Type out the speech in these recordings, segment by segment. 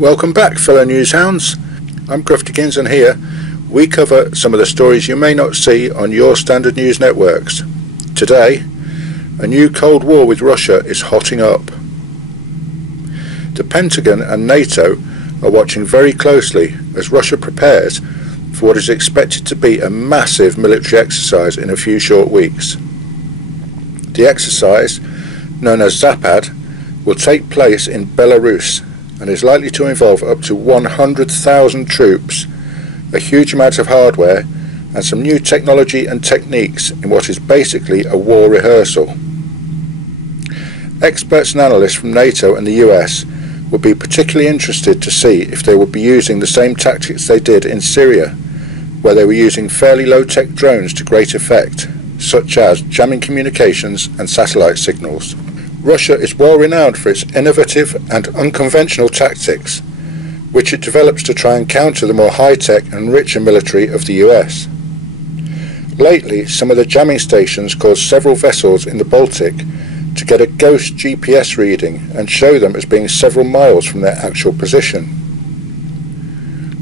Welcome back, fellow newshounds. I'm Gruftikins, and here we cover some of the stories you may not see on your standard news networks. Today, a new Cold War with Russia is hotting up. The Pentagon and NATO are watching very closely as Russia prepares for what is expected to be a massive military exercise in a few short weeks. The exercise, known as Zapad, will take place in Belarus and is likely to involve up to 100,000 troops, a huge amount of hardware, and some new technology and techniques in what is basically a war rehearsal. Experts and analysts from NATO and the US would be particularly interested to see if they would be using the same tactics they did in Syria, where they were using fairly low-tech drones to great effect, such as jamming communications and satellite signals. Russia is well renowned for its innovative and unconventional tactics, which it develops to try and counter the more high-tech and richer military of the US. Lately, some of the jamming stations caused several vessels in the Baltic to get a ghost GPS reading and show them as being several miles from their actual position.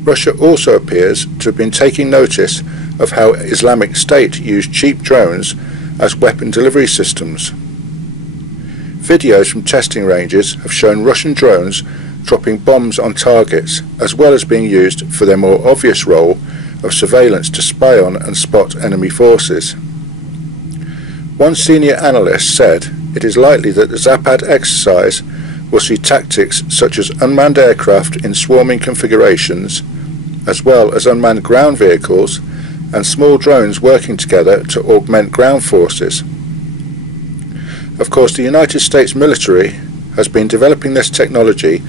Russia also appears to have been taking notice of how Islamic State used cheap drones as weapon delivery systems. Videos from testing ranges have shown Russian drones dropping bombs on targets, as well as being used for their more obvious role of surveillance to spy on and spot enemy forces. One senior analyst said it is likely that the Zapad exercise will see tactics such as unmanned aircraft in swarming configurations, as well as unmanned ground vehicles and small drones working together to augment ground forces. Of course, the United States military has been developing this technology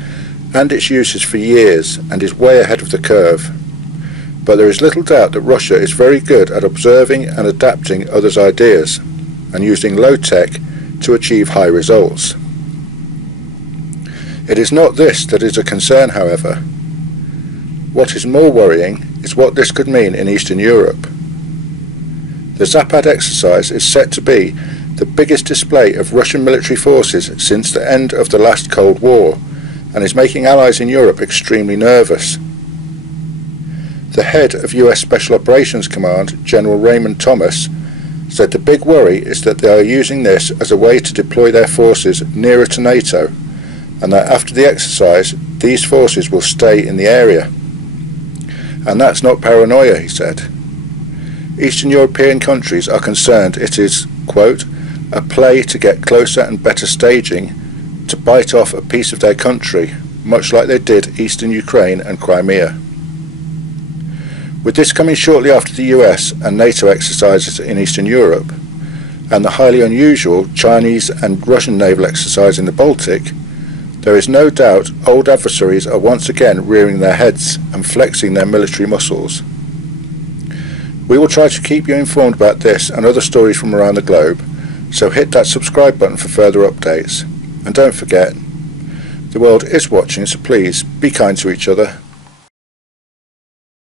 and its uses for years and is way ahead of the curve. But there is little doubt that Russia is very good at observing and adapting others' ideas and using low tech to achieve high results. It is not this that is a concern, however. What is more worrying is what this could mean in Eastern Europe. The Zapad exercise is set to be the biggest display of Russian military forces since the end of the last Cold War, and is making allies in Europe extremely nervous. The head of US Special Operations Command, General Raymond Thomas, said the big worry is that they are using this as a way to deploy their forces nearer to NATO, and that after the exercise these forces will stay in the area. And that's not paranoia, he said. Eastern European countries are concerned it is, quote, a play to get closer and better staging to bite off a piece of their country, much like they did Eastern Ukraine and Crimea. With this coming shortly after the US and NATO exercises in Eastern Europe, and the highly unusual Chinese and Russian naval exercise in the Baltic, there is no doubt old adversaries are once again rearing their heads and flexing their military muscles. We will try to keep you informed about this and other stories from around the globe, so hit that subscribe button for further updates. And don't forget, the world is watching, so please be kind to each other.